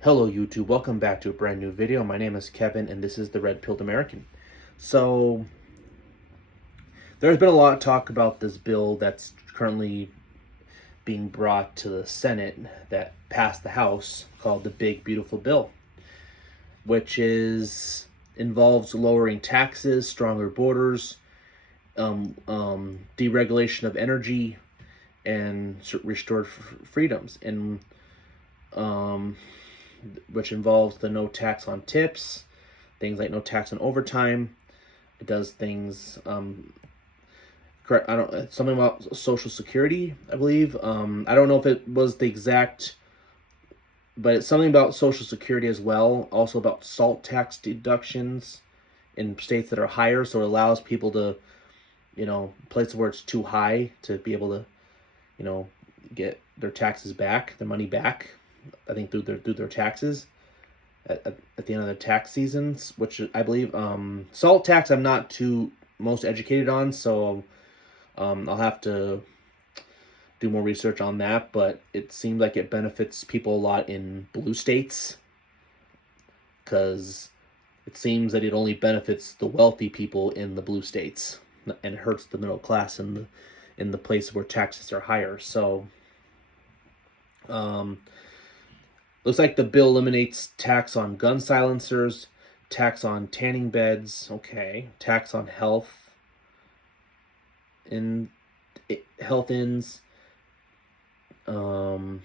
Hello YouTube, welcome back to a brand new video. My name is Kevin and this is the Red Pilled American. So, there's been a lot of talk about this bill that's currently being brought to the Senate that passed the House called the Big Beautiful Bill, which involves lowering taxes, stronger borders, deregulation of energy, and restored freedoms, and which involves the no tax on tips, things like no tax on overtime. It does things, correct. I don't something about Social Security, I believe. I don't know if it was the exact, but it's something about Social Security as well. Also about salt tax deductions in states that are higher, so it allows people to, places where it's too high to be able to, get their taxes back, their money back. I think through their taxes at the end of the tax seasons, which I believe salt tax I'm not too most educated on, so I'll have to do more research on that. But it seems like it benefits people a lot in blue states, because it seems that it only benefits the wealthy people in the blue states and hurts the middle class in the place where taxes are higher. So looks like the bill eliminates tax on gun silencers, tax on tanning beds, okay, tax on health in health inns, okay,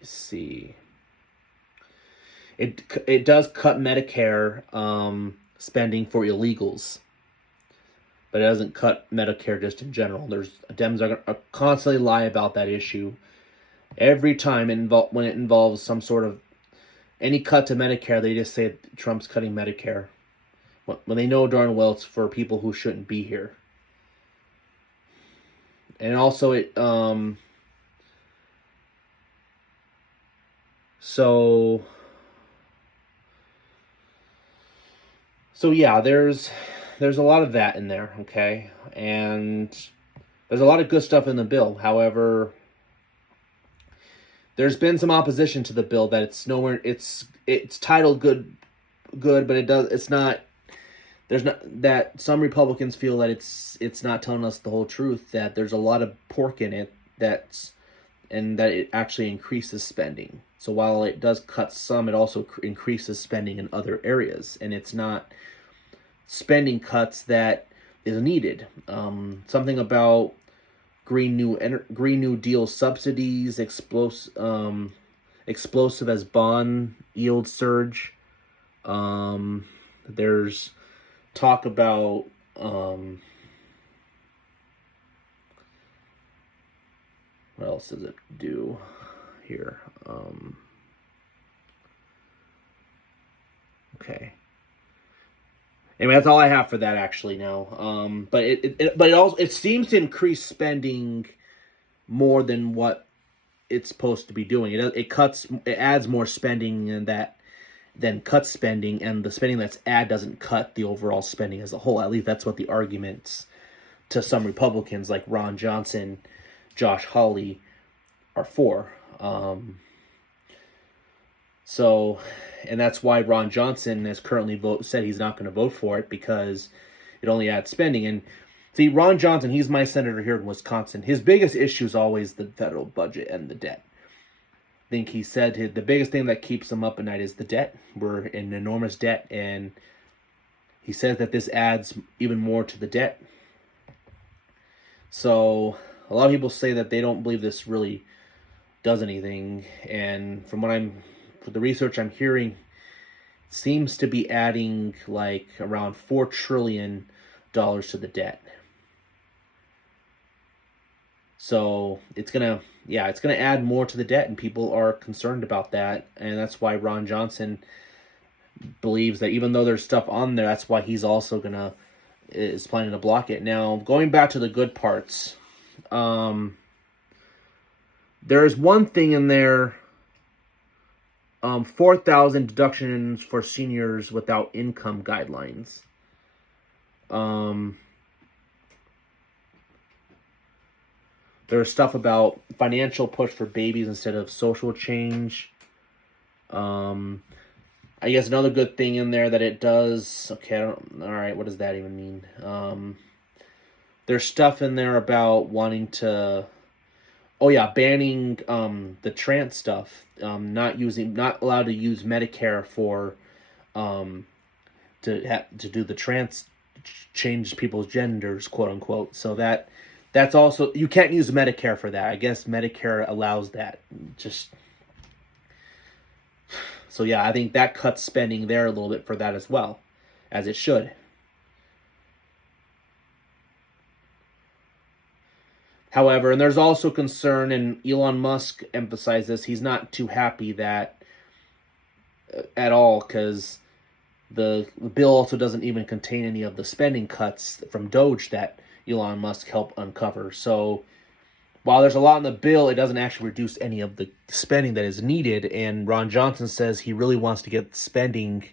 let's see. It does cut Medicare spending for illegals, but it doesn't cut Medicare just in general. There's Dems are constantly lie about that issue every time when it involves some sort of any cut to Medicare. They just say Trump's cutting Medicare when they know darn well it's for people who shouldn't be here. And also so yeah, there's a lot of that in there, okay? And there's a lot of good stuff in the bill. However, there's been some opposition to the bill that it's titled good, but it's not. There's not that some Republicans feel that it's not telling us the whole truth, that there's a lot of pork in it and that it actually increases spending. So while it does cut some, it also increases spending in other areas, and it's not spending cuts that is needed. Something about Green New Deal subsidies, explosive as bond yield surge. There's talk about what else does it do here? Okay. Anyway, that's all I have for that actually now. But it seems to increase spending more than what it's supposed to be doing. It adds more spending than cuts spending, and the spending that's doesn't cut the overall spending as a whole. At least that's what the arguments to some Republicans like Ron Johnson, Josh Hawley are for. And that's why Ron Johnson has currently said he's not going to vote for it, because it only adds spending. And see, Ron Johnson, he's my senator here in Wisconsin. His biggest issue is always the federal budget and the debt. I think he said the biggest thing that keeps him up at night is the debt. We're in enormous debt, and he says that this adds even more to the debt. So a lot of people say that they don't believe this really does anything, and from the research I'm hearing, it seems to be adding like around $4 trillion to the debt. So it's gonna add more to the debt, and people are concerned about that, and that's why Ron Johnson believes that even though there's stuff on there, that's why he's also is planning to block it. Now, going back to the good parts, there is one thing in there. 4,000 deductions for seniors without income guidelines. There's stuff about financial push for babies instead of social change. I guess another good thing in there that it does. Okay, all right, what does that even mean? There's stuff in there about wanting to. Oh yeah, banning the trans stuff. Not allowed to use Medicare for um, to do the trans change people's genders, quote unquote. So that's also, you can't use Medicare for that. I guess Medicare allows that. Just so yeah, I think that cuts spending there a little bit for that as well, as it should. However, and there's also concern, and Elon Musk emphasized this, he's not too happy that at all, because the bill also doesn't even contain any of the spending cuts from Doge that Elon Musk helped uncover. So while there's a lot in the bill, it doesn't actually reduce any of the spending that is needed. And Ron Johnson says he really wants to get spending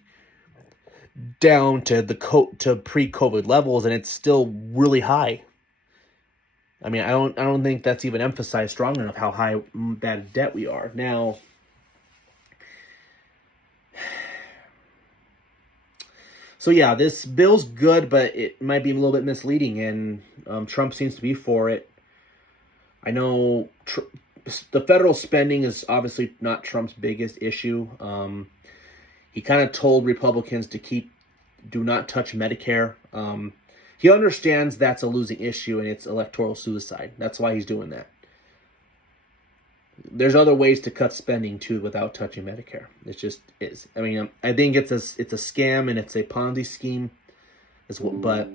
down to to pre-COVID levels, and it's still really high. I mean, I don't think that's even emphasized strong enough how high that debt we are now. So yeah, this bill's good, but it might be a little bit misleading, and Trump seems to be for it. I know the federal spending is obviously not Trump's biggest issue. He kind of told Republicans to do not touch Medicare. He understands that's a losing issue and it's electoral suicide. That's why he's doing that. There's other ways to cut spending too without touching Medicare. It just is. I mean, I think it's a scam and it's a Ponzi scheme, but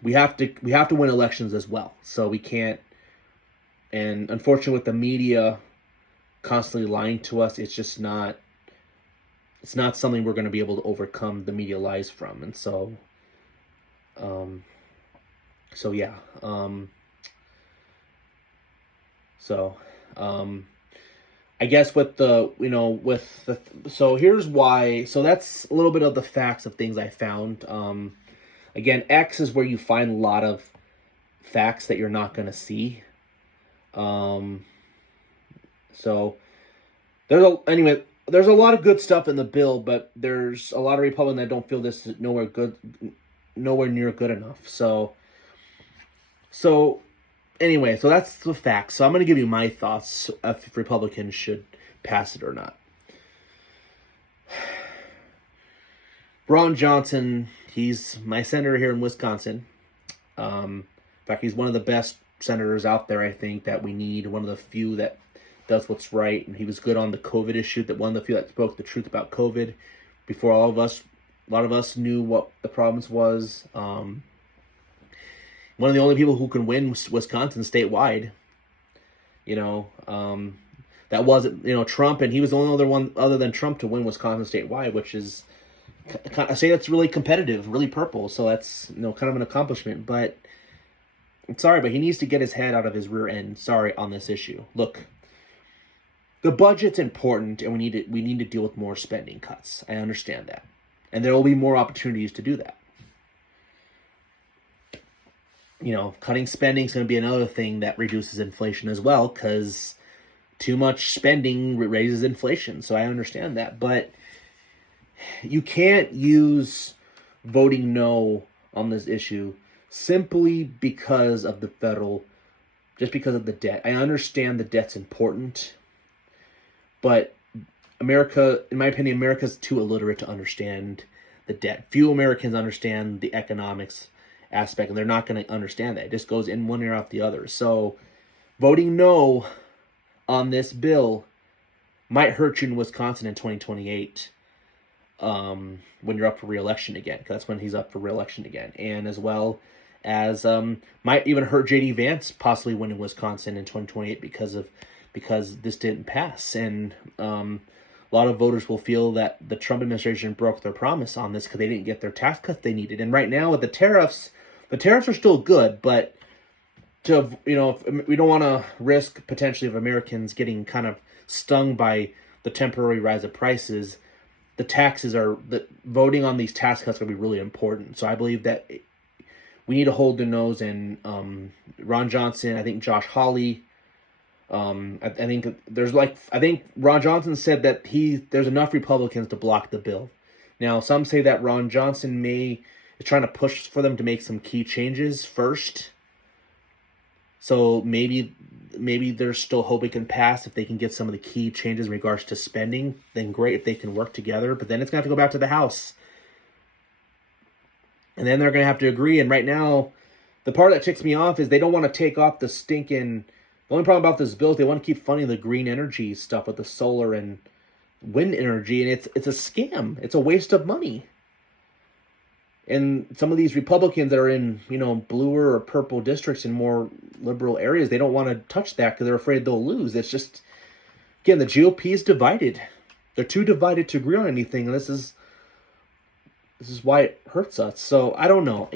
we have to win elections as well. So we can't. And unfortunately, with the media constantly lying to us, it's just not. It's not something we're going to be able to overcome the media lies from, and so. So yeah. I guess so here's why. So that's a little bit of the facts of things I found. Again, X is where you find a lot of facts that you're not going to see. So there's a lot of good stuff in the bill, but there's a lot of Republicans that don't feel this is nowhere near good enough. So anyway, so that's the facts. So I'm going to give you my thoughts if Republicans should pass it or not. Ron Johnson, he's my senator here in Wisconsin. In fact, he's one of the best senators out there, I think, that we need. One of the few that does what's right. And he was good on the COVID issue, one of the few that spoke the truth about COVID before a lot of us knew what the problems was. One of the only people who can win Wisconsin statewide. That wasn't, Trump, and he was the only other one other than Trump to win Wisconsin statewide, which is, I say that's really competitive, really purple. So that's, kind of an accomplishment. But I'm sorry, but he needs to get his head out of his rear end. Sorry, on this issue. Look, the budget's important, and we need to deal with more spending cuts. I understand that, and there will be more opportunities to do that. Cutting spending is going to be another thing that reduces inflation as well, because too much spending raises inflation. So I understand that, but you can't use voting no on this issue simply because of just because of the debt. I understand the debt's important, but America, in my opinion, America's too illiterate to understand the debt. Few Americans understand the economics aspect, and they're not going to understand that. It just goes in one ear out the other. So voting no on this bill might hurt you in Wisconsin in 2028 when you're up for re-election again, because that's when he's up for re-election again. And as well as might even hurt J.D. Vance possibly winning Wisconsin in 2028 because this didn't pass. And a lot of voters will feel that the Trump administration broke their promise on this because they didn't get their tax cuts they needed. And right now with the tariffs are still good, but if we don't want to risk potentially of Americans getting kind of stung by the temporary rise of prices. The voting on these tax cuts are going to be really important. So I believe that we need to hold their nose. And Ron Johnson, I think Josh Hawley. I think I think Ron Johnson said that there's enough Republicans to block the bill. Now, some say that Ron Johnson is trying to push for them to make some key changes first. So maybe they're still hoping it can pass if they can get some of the key changes in regards to spending. Then great if they can work together. But then it's going to have to go back to the House. And then they're going to have to agree. And right now, the part that ticks me off is they don't want to take off the stinking... The only problem about this bill is they want to keep funding the green energy stuff with the solar and wind energy. And it's a scam. It's a waste of money. And some of these Republicans that are in, bluer or purple districts in more liberal areas, they don't want to touch that because they're afraid they'll lose. It's just, again, the GOP is divided. They're too divided to agree on anything. And this is why it hurts us. So I don't know.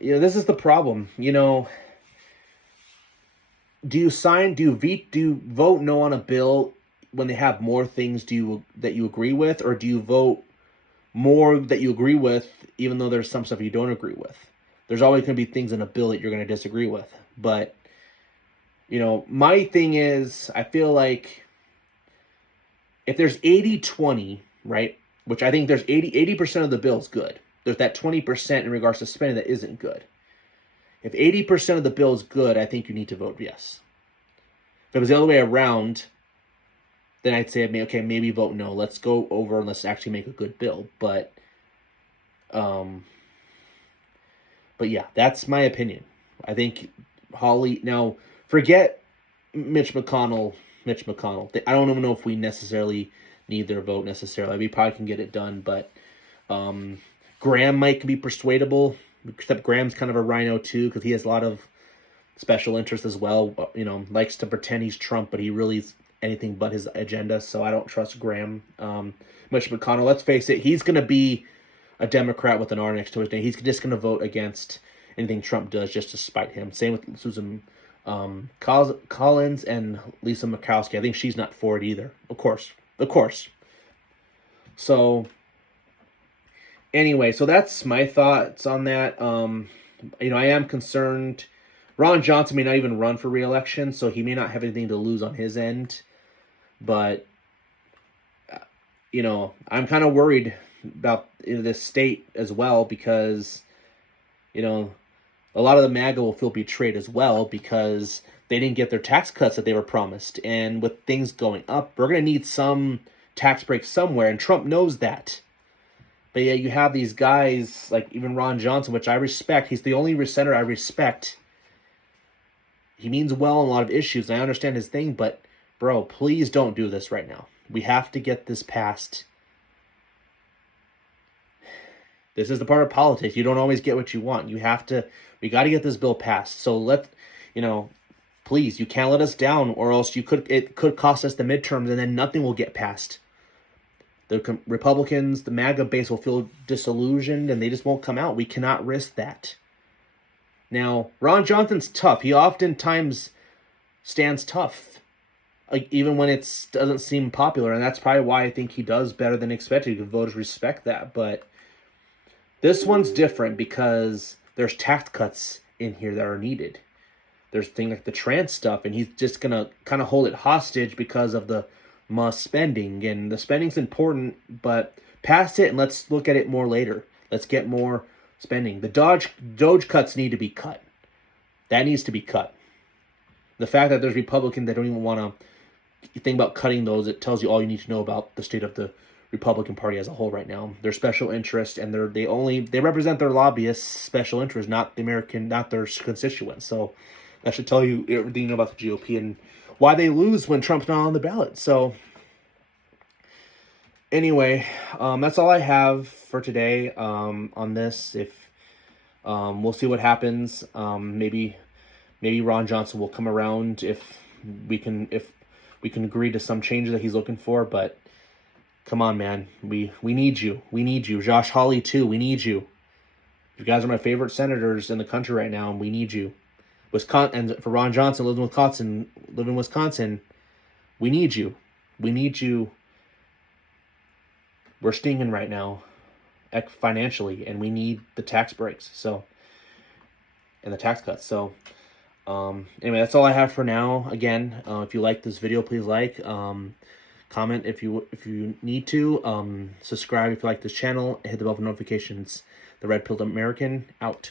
This is the problem. Do you vote no on a bill when they have more things that you agree with, or do you vote more that you agree with, even though there's some stuff you don't agree with? There's always going to be things in a bill that you're going to disagree with. But, my thing is, I feel like if there's 80-20, right, which I think there's 80% of the bill is good. There's that 20% in regards to spending that isn't good. If 80% of the bill is good, I think you need to vote yes. If it was the other way around, then I'd say, okay, maybe vote no. Let's go over and let's actually make a good bill. But yeah, that's my opinion. I think Hawley, now forget Mitch McConnell. I don't even know if we necessarily need their vote necessarily. We probably can get it done, but Graham might be persuadable, except Graham's kind of a rhino too, because he has a lot of special interest as well. Likes to pretend he's Trump, but he really is anything but his agenda, so I don't trust Graham. Mitch McConnell, let's face it, he's going to be a Democrat with an R next to his name. He's just going to vote against anything Trump does just to spite him. Same with Susan Collins and Lisa Murkowski. I think she's not for it either. Of course. So, anyway, so that's my thoughts on that. I am concerned. Ron Johnson may not even run for re-election, so he may not have anything to lose on his end. But, I'm kind of worried about this state as well because, a lot of the MAGA will feel betrayed as well because they didn't get their tax cuts that they were promised. And with things going up, we're going to need some tax breaks somewhere, and Trump knows that. But yeah, you have these guys like even Ron Johnson, which I respect. He's the only senator I respect. He means well on a lot of issues, and I understand his thing, but bro, please don't do this right now. We have to get this passed. This is the part of politics. You don't always get what you want. We got to get this bill passed. So please, you can't let us down, or else it could cost us the midterms, and then nothing will get passed. The Republicans, the MAGA base will feel disillusioned, and they just won't come out. We cannot risk that. Now, Ron Johnson's tough. He oftentimes stands tough, even when it doesn't seem popular, and that's probably why I think he does better than expected. Voters respect that, but this one's different because there's tax cuts in here that are needed. There's things like the trans stuff, and he's just going to kind of hold it hostage because of the must spending. And the spending's important, but pass it and let's look at it more later. Let's get more spending. The Doge cuts need to be cut. That needs to be cut. The fact that there's Republicans that don't even want to think about cutting those, it tells you all you need to know about the state of the Republican Party as a whole right now. Their special interest, and they represent their lobbyists' special interest, not their constituents. So that should tell you everything you know about the GOP and why they lose when Trump's not on the ballot. So anyway, that's all I have for today on this. If we'll see what happens. Maybe Ron Johnson will come around if we can agree to some changes that he's looking for. But come on, man, we need you. We need you. Josh Hawley too. We need you. You guys are my favorite senators in the country right now, and we need you. Wisconsin, and for Ron Johnson, live in Wisconsin, we need you. We need you. We're stinging right now financially, and we need the tax breaks. So, and the tax cuts. So, anyway, that's all I have for now. Again, if you like this video, please like, comment if you need to, subscribe if you like this channel, hit the bell for notifications. The Red Pilled American out.